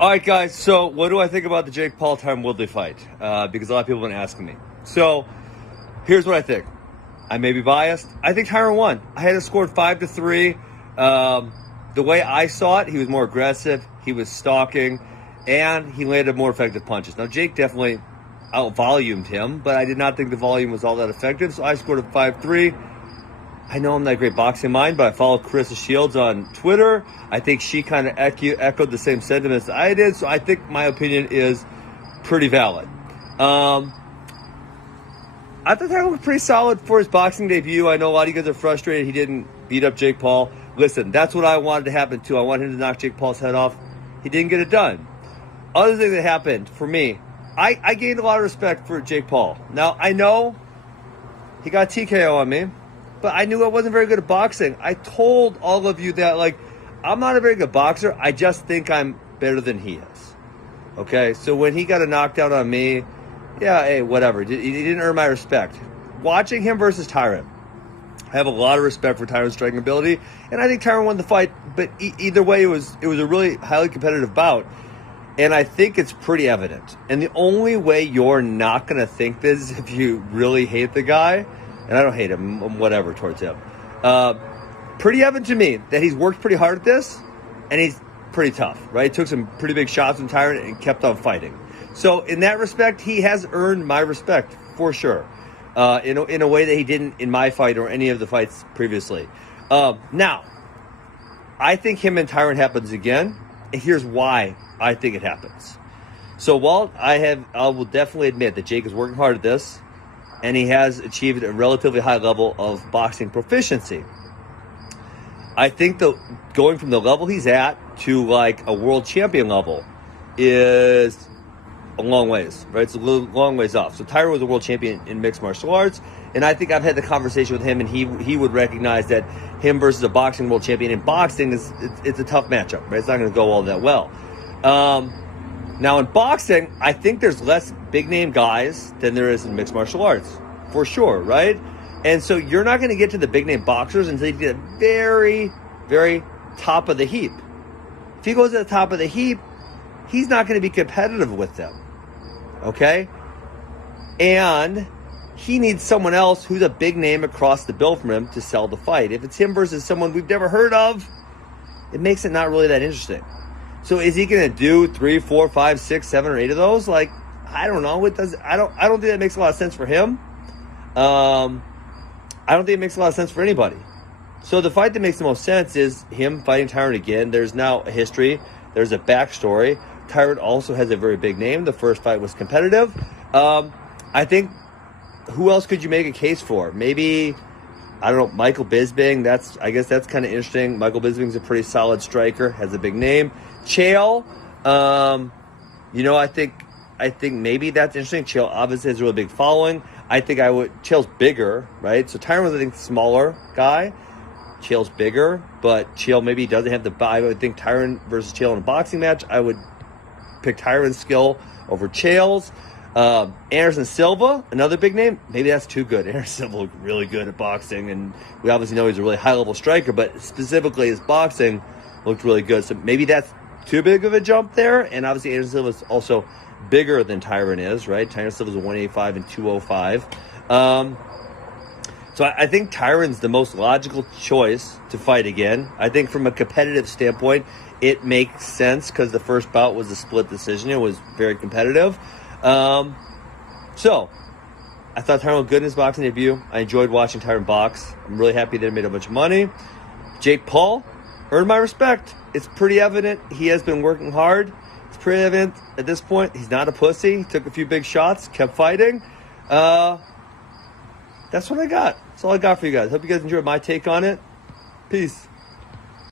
All right, guys. So, what do I think about the Jake Paul Tyron Woodley fight? Because a lot of people have been asking me. So, here's what I think. I may be biased. I think Tyron won. I had it scored 5-3. The way I saw it, he was more aggressive. He was stalking, and he landed more effective punches. Now, Jake definitely out-volumed him, but I did not think the volume was all that effective. So I scored a 5-3. I know I'm not a great boxing mind, but I follow Carissa Shields on Twitter. I think she kind of echoed the same sentiments I did, so I think my opinion is pretty valid. I thought that was pretty solid for his boxing debut. I know a lot of you guys are frustrated he didn't beat up Jake Paul. Listen, that's what I wanted to happen too. I wanted him to knock Jake Paul's head off. He didn't get it done. Other thing that happened for me, I gained a lot of respect for Jake Paul. Now, I know he got TKO on me, but I knew I wasn't very good at boxing. I told all of you that, I'm not a very good boxer. I just think I'm better than he is. Okay? So when he got a knockdown on me, yeah, hey, whatever. He didn't earn my respect. Watching him versus Tyron, I have a lot of respect for Tyron's striking ability, and I think Tyron won the fight, but either way, it was a really highly competitive bout, and I think it's pretty evident. And the only way you're not going to think this is if you really hate the guy, and I don't hate him, I'm whatever towards him. Pretty evident to me that he's worked pretty hard at this, and he's pretty tough, right? Took some pretty big shots from Tyron and kept on fighting. So in that respect, he has earned my respect for sure, in a way that he didn't in my fight or any of the fights previously. Now, I think him and Tyron happens again, and here's why I think it happens. So while I will definitely admit that Jake is working hard at this, and he has achieved a relatively high level of boxing proficiency, I think going from the level he's at to a world champion level is a long ways, right? It's a long ways off. So Tyron was a world champion in mixed martial arts, and I think I've had the conversation with him, and he would recognize that him versus a boxing world champion in boxing it's a tough matchup, right? It's not going to go all that well. Now in boxing, I think there's less big name guys than there is in mixed martial arts, for sure, right? And so you're not going to get to the big name boxers until you get very, very top of the heap. If he goes to the top of the heap, he's not going to be competitive with them. Okay? And he needs someone else who's a big name across the bill from him to sell the fight. If it's him versus someone we've never heard of, it makes it not really that interesting. So is he going to do 3, 4, 5, 6, 7, or 8 of those? I don't know. I don't think that makes a lot of sense for him. I don't think it makes a lot of sense for anybody. So the fight that makes the most sense is him fighting Tyron again. There's now a history. There's a backstory. Tyron also has a very big name. The first fight was competitive. I think, who else could you make a case for? Maybe, I don't know, Michael Bisping. I guess that's kind of interesting. Michael Bisping's a pretty solid striker, has a big name. Chael, I think maybe that's interesting. Chael obviously has a really big following. I think Chael's bigger, right? So Tyron was, I think, smaller guy. Chael's bigger, but Chael maybe doesn't have I would think Tyron versus Chael in a boxing match, I would pick Tyron's skill over Chael's. Anderson Silva, another big name. Maybe that's too good. Anderson Silva looked really good at boxing, and we obviously know he's a really high-level striker, but specifically his boxing looked really good. So maybe that's too big of a jump there, and obviously Anderson Silva is also bigger than Tyron is, right? Tyron Silva's a 185 and 205. So I think Tyron's the most logical choice to fight again. I think from a competitive standpoint, it makes sense because the first bout was a split decision. It was very competitive. So I thought Tyron was good in his boxing debut. I enjoyed watching Tyron box. I'm really happy that he made a bunch of money. Jake Paul earned my respect. It's pretty evident he has been working hard. It's pretty evident at this point he's not a pussy. He took a few big shots, kept fighting. That's what I got. That's all I got for you guys. Hope you guys enjoyed my take on it. Peace.